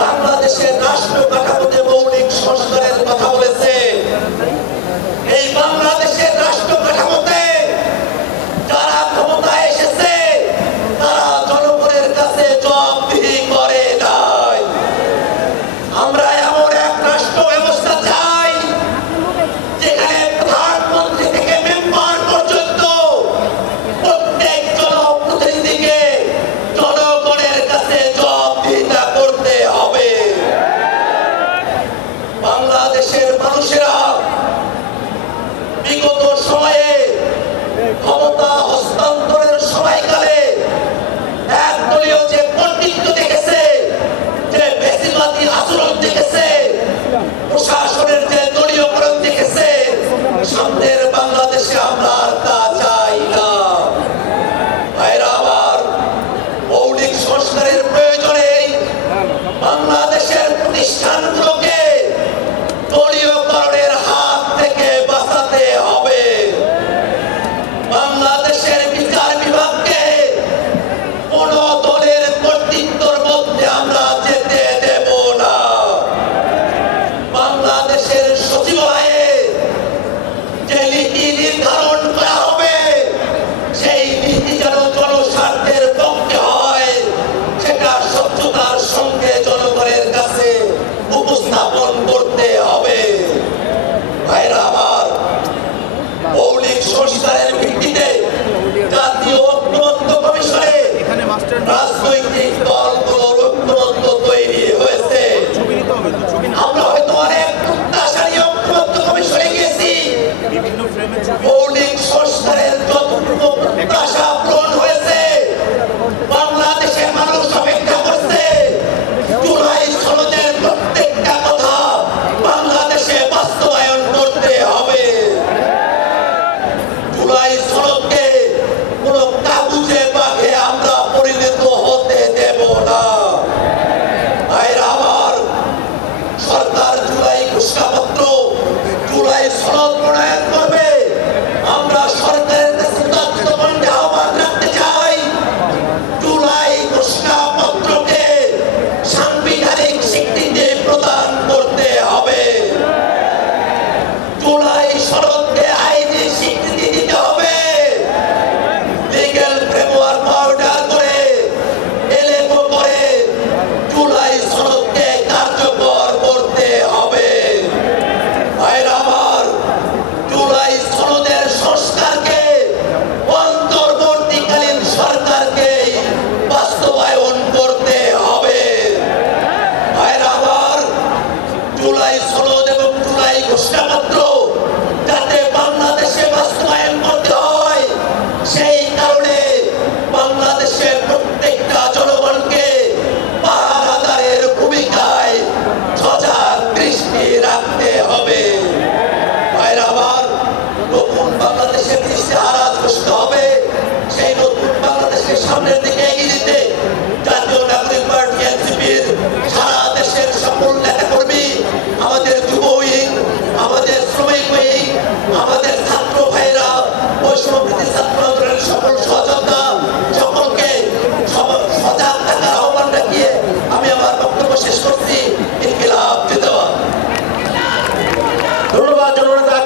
বাংলাদেশের রাষ্ট্র কাঠামোতে মৌলিক সংস্কারের কথা বলেছে। এই বাংলাদেশের রাষ্ট্র কাঠামোতে যারা ক্ষমতায় এসেছে তারা জনগণের কাছে জবাবদিহি করে নাই। আমরা এমন এক রাষ্ট্র ব্যবস্থা চাই যেখানে প্রধানমন্ত্রী থেকে মেম্বার পর্যন্ত প্রত্যেক জনপ্রতিনিধিকে জনগণের কাছে জবাবদিহিতা করতে হবে। বাংলাদেশের মানুষেরা বিগত সময়ে ক্ষমতা হস্তান্তরের সময়কালে একদলীয় যে কর্তৃত্ব দেখেছে, যে বেশিরভাগী আচরণ দেখেছে, প্রশাসনের যে দলীয়করণ দেখেছে, সামনের বাংলাদেশে আমরা তা চাই না। ভাইরা আমার, মৌলিক সংস্কারের প্রয়োজনে বাংলাদেশের প্রতিষ্ঠানগুলোকে দলীয়করণের হাত থেকে বাঁচাতে হবে। বাংলাদেশের বিচার বিভাগকে কোন দলের কর্তৃত্বের মধ্যে আমরা যেতে দেব না। বাংলাদেশের সচিবালয়ে যে নীতি নির্ধারণ করা হবে, সেই নীতি যেন জনস্বার্থের পক্ষে হয়, সেটা স্বচ্ছতার সঙ্গে জনগণের কাছে উপস্থাপন করতে হবে। ভাইরা আমার, মৌলিক সংস্কারের ভিত্তিতে জাতীয় ঐক্যমত্য কমিশনে রাজনৈতিক দল